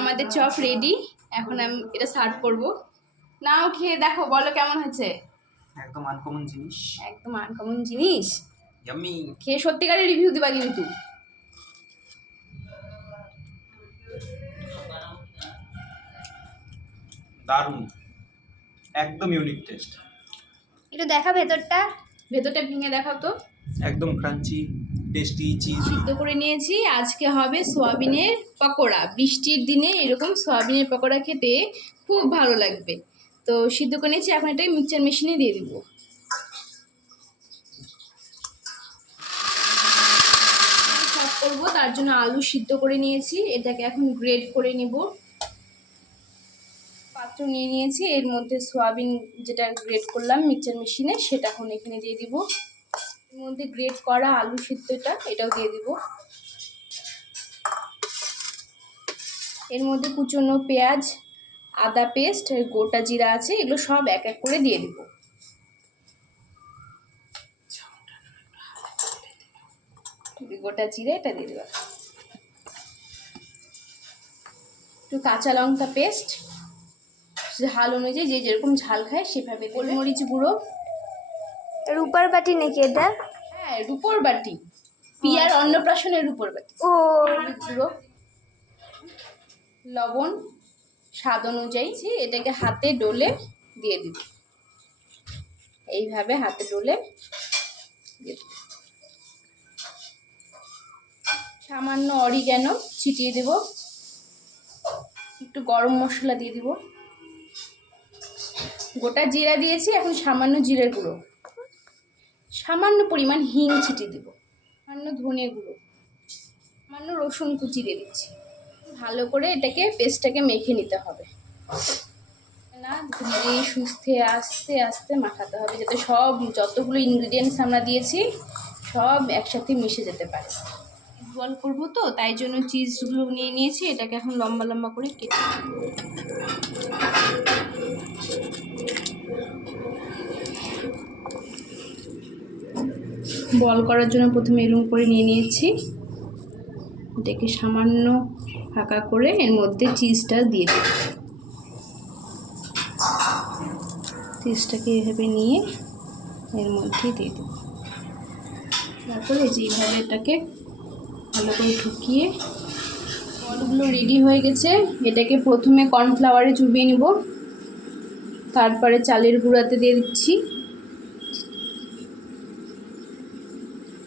আমাদের chop ready. এখন আমি এটা সার্ভ করব। নাও খেয়ে দেখো, বলো কেমন হয়েছে। একদম আনকমন জিনিস, একদম আনকমন জিনিস। ইয়াম্মি। খেয়ে সত্যিকারের রিভিউ দিবা কিন্তু। দারুণ, একদম ইউনিক টেস্ট। একটু দেখা ভেতরটা ভেঙে দেখাও তো। একদম ক্রাঞ্চি, টেস্টি চিজ। সিদ্ধ করে নিয়েছি। আজকে হবে সোয়াবিনের পকোড়া। বৃষ্টির দিনে এরকম সোয়াবিনের পকোড়া খেতে খুব ভালো লাগবে। তো সিদ্ধ করে নিয়েছি, এখন এটাকে মিক্সচার মেশিনে দিয়ে দিব। চপ করবো, তার জন্য আলু সিদ্ধ করে নিয়েছি। এটাকে এখন গ্রেড করে নিব। পাত্র নিয়ে নিয়েছি, এর মধ্যে সোয়াবিন যেটা গ্রেড করলাম মিক্সচার মেশিনে সেটা এখন এখানে দিয়ে দিব। এর মধ্যে গ্রেড করা আলু সিদ্ধটা এটাও দিয়ে দিব। এর মধ্যে কুচনো পেঁয়াজ, আদা পেস্ট, গোটা জিরা আছে, এগুলো সব এক এক করে দিয়ে দিব। গোটা জিরা এটা দিয়ে দেবো। একটু কাঁচা লঙ্কা পেস্ট, ঝাল অনুযায়ী যে যেরকম ঝাল খায় সেভাবে। গোলমরিচ গুঁড়ো। রূপার বাটি নাকি এটা? হ্যাঁ, রূপোর বাটি, পিয়ার অন্নপ্রাশনের রূপোর বাটি। ও গুঁড়ো, লবণ স্বাদ অনুযায়ী। এটাকে হাতে ডলে দিয়ে দিব। এইভাবে হাতে ডলে দিয়ে দিব। সামান্য অরিগ্যানো ছিটিয়ে দেব। একটু গরম মশলা দিয়ে দিব। গোটা জিরা দিয়েছি, এখন সামান্য জিরের গুঁড়ো, সামান্য পরিমাণ হিং ছিটিয়ে দেব, সামান্য ধনে গুঁড়ো, সামান্য রসুন কুচি দিয়ে দিচ্ছি। ভালো করে এটাকে পেস্টটাকে মেখে নিতে হবে। না, ধীরে সুস্থে আস্তে আস্তে মাখাতে হবে, যাতে সব যতগুলো ইনগ্রিডিয়েন্টস আমরা দিয়েছি সব একসাথে মিশে যেতে পারে। বল করবো তো, তাই জন্য চিজগুলো নিয়ে নিয়েছি। এটাকে এখন লম্বা লম্বা করে কেটে বল করার জন্য প্রথমে এরকম করে নিয়ে নিয়েছি। এটাকে সামান্য ফাঁকা করে এর মধ্যে চিজটা দিয়ে দিই। চিজটাকে এভাবে নিয়ে এর মধ্যে দিয়ে দেব। তারপরে যেইভাবে এটাকে ভালো করে ঢুকিয়ে, বলগুলো রেডি হয়ে গেছে। এটাকে প্রথমে কর্নফ্লাওয়ারে চুবিয়ে নিব, তারপরে চালের গুঁড়াতে দিয়ে দিচ্ছি।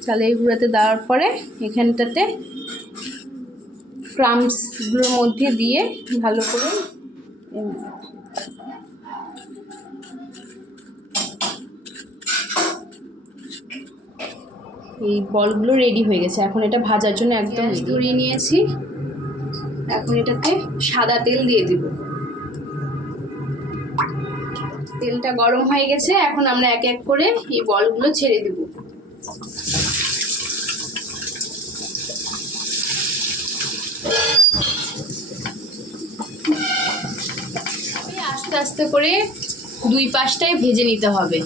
চালের গুঁড়াতে দেওয়ার পরে এখানটাতে ক্রাম্বসগুলোর মধ্যে দিয়ে ভালো করে এই বলগুলো রেডি হয়ে গেছে। এখন এটা ভাজার জন্য একদম ধরিয়ে নিয়েছি। এখন এটাতে সাদা তেল দিয়ে দিব। তেলটা গরম হয়ে গেছে, এখন আমরা এক এক করে এই বলগুলো ছেড়ে দেব। আস্তে আস্তে করে দুই পাশটাই ভেজে নিতে হবে।